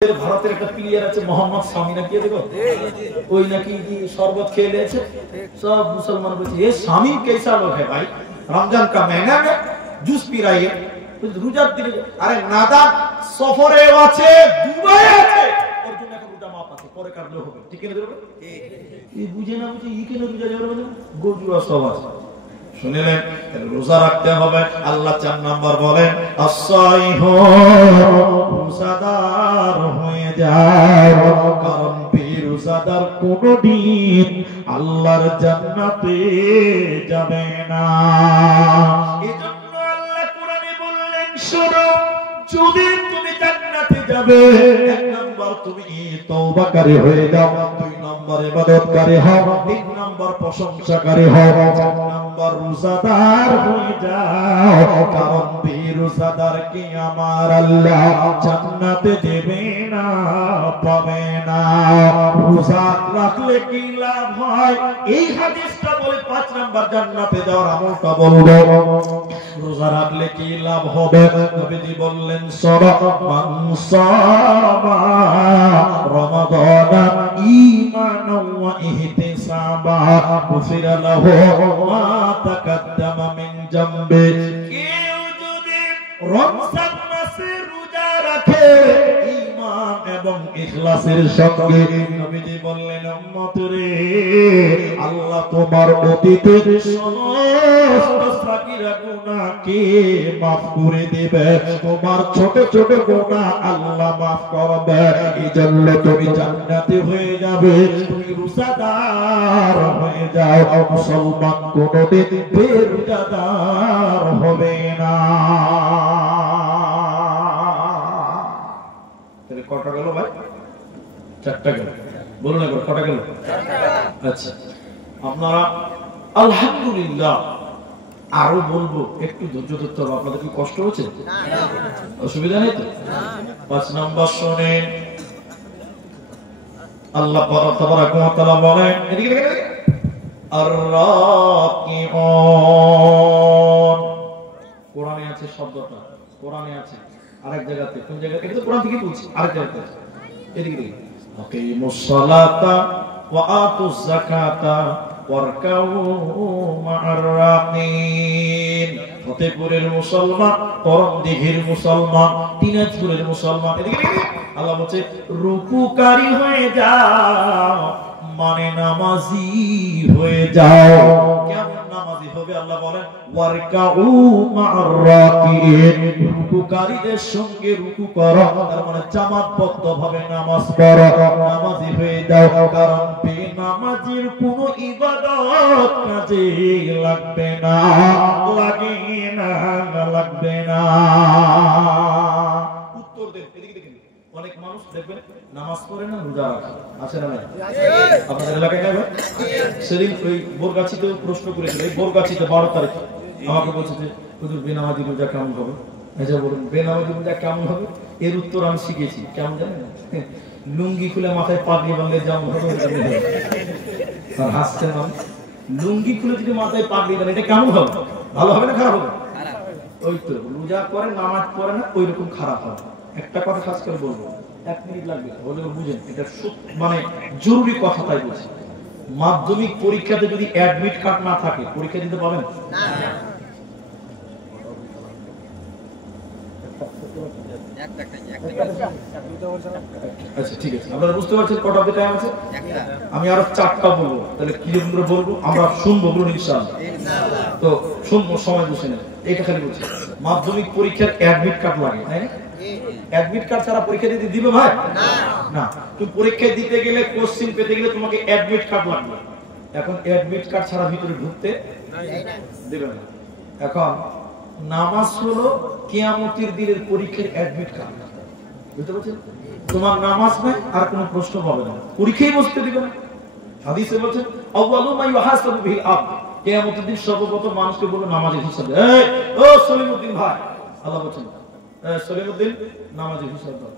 ভারতের একটা প্লেয়ার আছে মোহাম্মদ শামি নাকি দেখো ওই নাকি শরবত খেয়ে নিয়েছে সব মুসলমান বলছে ये शामी कैसा लोग है भाई रमजान का महीना में जूस पी रहा है রোজার দিনে আরে নাদান সফরে আছে দুবাই আছে ওর জন্য এখন রোজা মাপ আছে পরে কাটলে হবে ঠিক না দেখো এই বুঝে না বুঝে ই কেন রোজা যাবে না গজুয়া সব আছে শুনলেন রোজা রাখতে হবে আল্লাহ 4 নাম্বার বলেন আসাইহু রোজাদার হয়ে যাও কারণ রোজাদার কোনদিন আল্লাহর জান্নাতে যাবে না এজন্য আল্লাহ কোরআনে বললেন শোনো যদি তুমি জান্নাতে যাবে 1 নাম্বার তুমি তওবাকারী হয়ে যাও 2 নাম্বার ইবাদতকারী হও 3 নাম্বার প্রশংসাকারী হও 4 নাম্বার রোজাদার হয়ে যাও কারণ রোজাদারকে আমার আল্লাহ জান্নাতে দেবে না পাবে না রোজা রাখলে কি লাভ হয় এই হাদিসটা বলে 5 নাম্বার জান্নাতে যাওয়ার আমলটা বলবো রোজা রাখলে কি লাভ হবে নবীজি বললেন মান সামা রমাদান ঈমানান ওয়া ইহতিসাবা গুফিরা লাহু মা তাকাদ্দামা মিন জামবি কেউ যদি রমজান মাসে রোজা রাখে ঈমান এবং ইখলাসের সঙ্গে নবীজি বললেন উম্মত রে আল্লাহ তোমার অতীতের সমস্ত সাগীরা গুনাহকে maaf করে দেবে তোমার ছোট ছোট গুনাহ আল্লাহ maaf করবে এজন্য তুমি জান্নাতে হয়ে যাবে তুমি রোজাদার হয়ে যাও মুসলমান কোনদিন বেরোজাদার হবে না তাহলে কটা গেল ভাই 4টা গেল বলুন একবার কটা গেল 4টা আচ্ছা আপনারা আলহামদুলিল্লাহ আরো বলবো একটু ধৈর্য ধরতে হবে আপনাদের কি কষ্ট হচ্ছে না অসুবিধা নেই তো 5 নাম্বার শুনেন আল্লাহ তাবারাক ওয়া তাআলা বলেন এদিকে দেখেন আর-রাকিউন কোরআনে আছে শব্দটা কোরআনে আছে আরেক জায়গাতে কোন জায়গাতে এটা তো কোরআন থেকে বলছি আরেক জায়গাতে এদিকে দেখেন আকিমুস সালাতা ওয়া আতুজ যাকাতা ওয়ারকাউ মা'আর রাকিন ফতেপুরের মুসলমান করমদিঘির মুসলমান দিনাজপুরের মুসলমান এদিকে আল্লাহ বলছে রুকুকারী হয়ে যাও মানে নামাজি হয়ে যাও কেমন নামাজি হবে আল্লাহ বলেন ওয়ারকাউ মা'আর রাকিন রুকুকারীদের সঙ্গে রুকু করো তার মানে জামাতবদ্ধভাবে নামাজ পড়ো নামাজি হয়ে যাও কারণ বেনামাজির কোনো ইবাদত কাজে লাগবে না লাগবে না উত্তর দেন এদিকে দেখেন অনেক মানুষ দেখবেন নামাজ পড়ে না রোজা রাখে আছে না নাই আপনাদের এলাকায় যাবে সেদিন ওই বোরগাছিতে প্রশ্ন করেছিল এই বোরগাছিতে 12 তারিখ আমাকে বলছে যে হুজুর বেনামাজি রোজা কেমন হবে আচ্ছা বলুন বেনামাজি রোজা কেমন হবে এর উত্তর আমি শিখেছি কেমন জানেন লুঙ্গি খুলে মাথায় পাগড়ি বাঁধলে যেমন হবে আর হাসছেন না লুঙ্গি খুলে যদি মাথায় পাগড়ি বাঁধে এটা কেমন হবে ভালো হবে না খারাপ হবে ওই তো রোজা করে নামাজ পড়ে না ওই রকম খারাপ হবে একটা কথা খাস করে বলবো 1 মিনিট লাগবে বলে বুঝেন এটা মানে জরুরি কথা তাই বলছি মাধ্যমিক পরীক্ষাতে যদি অ্যাডমিট কার্ড না থাকে পরীক্ষা দিতে পাবেন না আচ্ছা ঠিক আছে আপনারা বুঝতে পারছেন কটা অবধি টাইম আছে আমি আরো 4টা বলবো তাহলে ক্লিয়ার বলবো আমরা শুনবো বলুন ইনশাআল্লাহ তো শুনবো সময় বসে নেন এটা খালি বলছি মাধ্যমিক পরীক্ষার অ্যাডমিট কার্ড লাগে তাই না অ্যাডমিট কার্ড ছাড়া পরীক্ষা দিতে দিবে ভাই না তুমি পরীক্ষা দিতে গেলে কোশ্চেন পেতে গেলে তোমাকে অ্যাডমিট কার্ড লাগবে এখন অ্যাডমিট কার্ড ছাড়া ভিতরে ঢুকতে দেবে না এখন নামাজ হলো কিয়ামতের দিনের পরীক্ষার অ্যাডমিট কার্ড বুঝতে পারছেন তোমার নামাজ নাই আর কোনো প্রশ্ন পাবে না পরীক্ষায় বসতে দিবে না হাদিসে বলছেন আউয়ালু মা ইউহাসাবু বিল আবদ কিয়ামতের দিন সর্বপ্রথম মানুষকে বলবে নামাজের হিসাব এই ও সলিমউদ্দিন ভাই আল্লাহ বলেন সলিমউদ্দিন নামাজের হিসাব দাও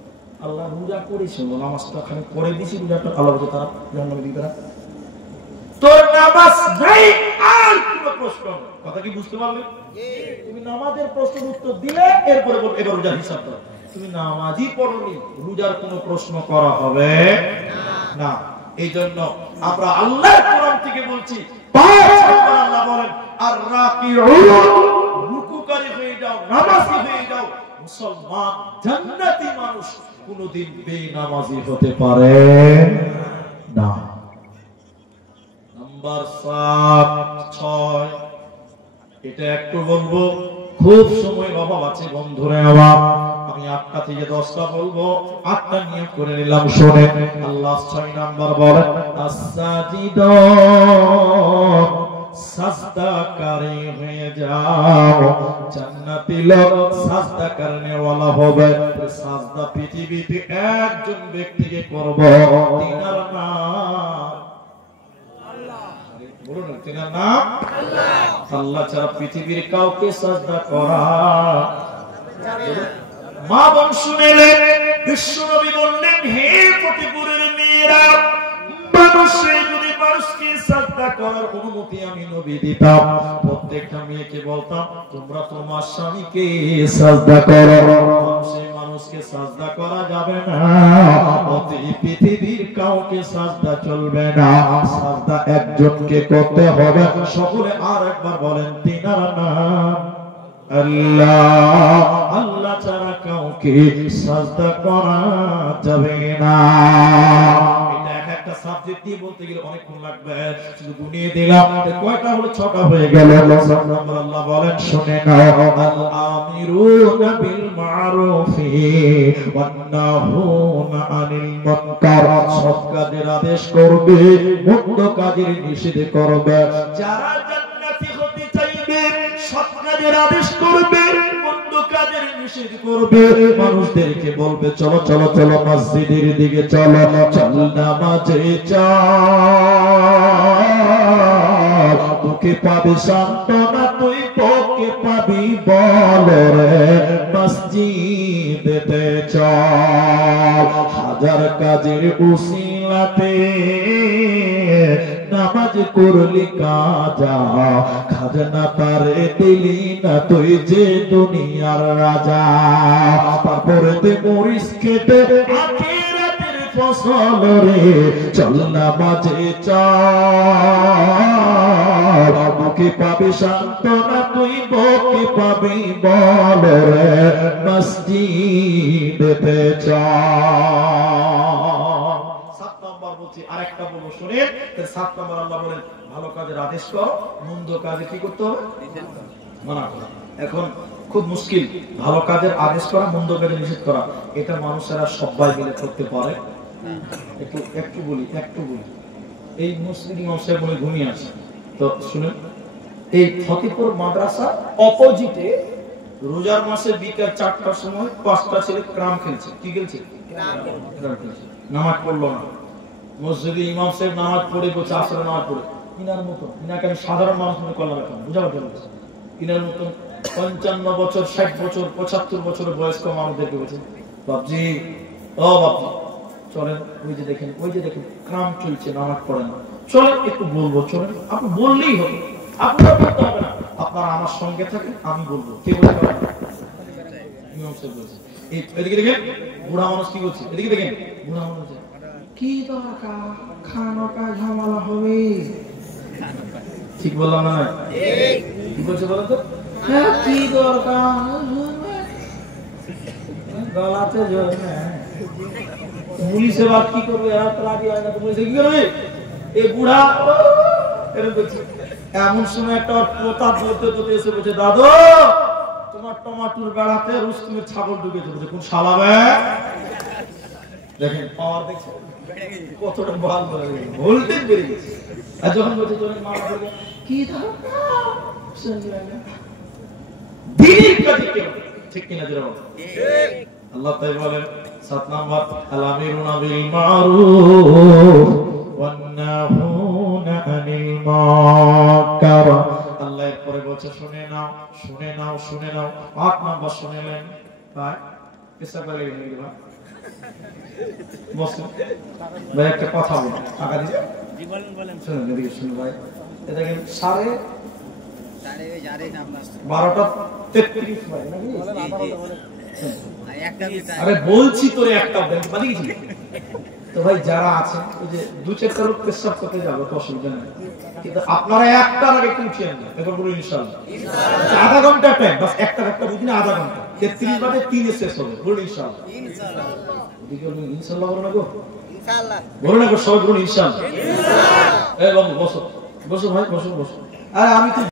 আল্লাহ রোজা করেছিল নামাজটা খালি করে দিছি রোজাটা আল্লাহ বলে তারা জান্নাতে দিবে না তোর নামাজ নাই আর কোনো প্রশ্ন কথা কি বুঝতে পারলে তুমি নামাজের প্রশ্নের উত্তর দিলে এরপরে বল এবার রোজার হিসাব দাও তুমি নামাজই পড়নি, রোজার কোনো প্রশ্ন করা হবে না। এই জন্য আমরা আল্লাহর কোরআন থেকে বলছি, আল্লাহ বলেন আর রাকিউন, রুকুকারী হয়ে যাও, নামাজি হয়ে যাও। মুসলমান জান্নাতি মানুষ কোনদিন বেনামাজি হতে পারে না। নাম্বার 6, এটা একটু বলবো, খুব সময় অভাব আছে বন্ধুরা আমার। আমি 8টা থেকে 10টা বলবো, 8টা নিয়ত করে নিলাম। শুনেন, আল্লাহ 6 নাম্বার বলেন আস-সাজিদুন, সাজদাকারী হয়ে যাও। জান্নাতি লোক সাজদা করনে ওয়ালা হবে। সাজদা পৃথিবীতে একজন ব্যক্তিকে করব, তিনার নাম আল্লাহ। বলুন তিনার নাম আল্লাহ। আল্লাহ ছাড়া পৃথিবীর কাউকে সাজদা করা যাবে না। মা বোন শুনেলেন, বিশ্বনবী বললেন, হে ফতেপুরের মেয়েরা, মানুষে যদি মানুষকে সাজদা করার অনুমতি আমি নবী দিতাম, প্রত্যেকটা মেয়েকে বলতাম তোমরা তোমার স্বামীকে সাজদা করো। মানুষে মানুষকে সাজদা করা যাবে না, পৃথিবীর কাউকে সাজদা চলবে না। সাজদা একজনকে করতে হবে। সকলে আর একবার বলেন তিনার নাম আল্লাহ। আল্লাহ ছাড়া কাউকে সাজদা করা যাবে না। এটা একটা সাবজেক্ট দিয়ে বলতে গেলে অনেকক্ষণ লাগবে, শুধু গুনিয়ে দিলাম। কয়টা হলো? 6টা হয়ে গেল। আল্লাহ বলেন, শুনে নাও, আল আমিরুনা বিল মারুফি ওয়ান নাহুনা আনিল মুনকার। সৎ কাজের আদেশ করবে, মন্দ কাজের নিষেধ করবে। যারা জান্নাতি হতে চাইবে সৎ কাজের আদেশ করবে, মন্দ কাজের নিষেধ করবে। মানুষদেরকে বলবে চলো চলো চলো মসজিদের দিকে চলো, চল নামাজে চল। তোকে পাবি সান্ত্বনা, তুই তোকে পাবি বল রে মসজিদেতে চল। হাজার কাজের উসিলাতে নামাজ করলি কাজা, খাজনা তারে দিলি না তুই যে দুনিয়ার রাজা। তারপরে তে মরিস খেতে আখিরাতের ফসল রে, চল নামাজে চল। বুকে পাবি সান্ত্বনা, তুই বুকে পাবি বল রে মসজিদেতে চল। আরেকটা বলবো শুনেন, 7 নম্বর আল্লাহ বলেন ভালো কাজের আদেশ করো, মন্দ কাজে কি করতে হবে? মানা করা। এখন খুব মুশকিল ভালো কাজের আদেশ করা, মন্দ কাজে নিষেধ করা। এটা মানুষেরা সবাই মিলে করতে পারে? একটু বলি এই মুসলিম মশাই বলে ঘুমিয়ে আসে তো শুনেন, এই ফতেপুর মাদ্রাসা অপোজিটে রোজার মাসে বিকেল 4টার সময় 5টা ছেলে ক্রাম খেলছে। কি খেলছে? নামাজ পড়লো না। মসজিদে ইমাম সাহেব নামাজ পড়ে বলছে আসরে নামাজ পড়ে। ইনার মতো, ইনাকে আমি সাধারণ মানুষ মনে করলাম, এখন বুঝাবার জন্য ইনার মতো 55 বছর 60 বছর 75 বছরের বয়স্ক মানুষদেরকে বলছে বাপজি ও বাপজি চলেন, ওই যে দেখেন ক্রাম চলছে, নামাজ পড়ে না, চলেন একটু বলবো, চলেন। আপনি বললেই হবে, আপনার বলতে হবে না, আপনারা আমার সঙ্গে থাকেন, আমি বলবো। কে বলতে পারেন? ইমাম সাহেব বলছে। এদিকে দেখেন বুড়া মানুষ কি বলছে, এদিকে দেখেন বুড়া মানুষ কি দরকার, খানোটা ঝামেলা হবে। ঠিক বললাম না? কি বলছে বলেন তো? হ্যাঁ কি দরকার, গলাতে জমে পুলিশে বাদ কি করবে, পুলিশে কি করবে? এই বুড়া এরকম বলছে। এমন সময় একটা প্রতাপ বলতে বলতে এসে বলছে দাদু তোমার টমাটোর বেড়াতে রুস্তুমের ছাগল ঢুকেছে। বলছে কোন শালাবে? দেখেন পাওয়ার দেখছেন কতটা বল বলে ভোল্টেজ বেড়ে গেছে। আর যখন বলছে চলেন মারা করবে কি দরকার, দিনের কাজে কেউ ঠিক কিনা জোরে বলেন। আল্লাহ তাই বলেন 7 নাম্বার আল আমিরুনা বিল মারুফ ওয়ান নাহুনা আনিল মুনকার। আল্লাহ এরপরে বলছে শুনে নাও 8 নাম্বার শুনেলেন ভাই কিসা করে গেল বসো ভাই একটা কথা বল টাকা দিবে জি বলেন শুনুন এদিকে শুনুন ভাই এটা দেখেন 12:33 ভাই নাকি আরে বলছি তোরে একটা মানে কি তো ভাই যারা আছেন ওই যে দু চারটা লোক পেশাব করতে যাবে তো অসুবিধা নেই, কিন্তু আপনারা একটার আগে একটু উঠিয়ে না, এখন বলুন ইনশাআল্লাহ আধা ঘন্টা টাইম, বাস একটা বুঝি না, আধা ঘন্টা 33 বাদে 3 শেষ হবে, বলুন ইনশাআল্লাহ। ইনশাআল্লাহ বলো না গো, ইনশাআল্লাহ বলো না গো, সবাই বলুন ইনশাআল্লাহ। এই বাবু বসো, বসো ভাই, বসো। আরে আমি তো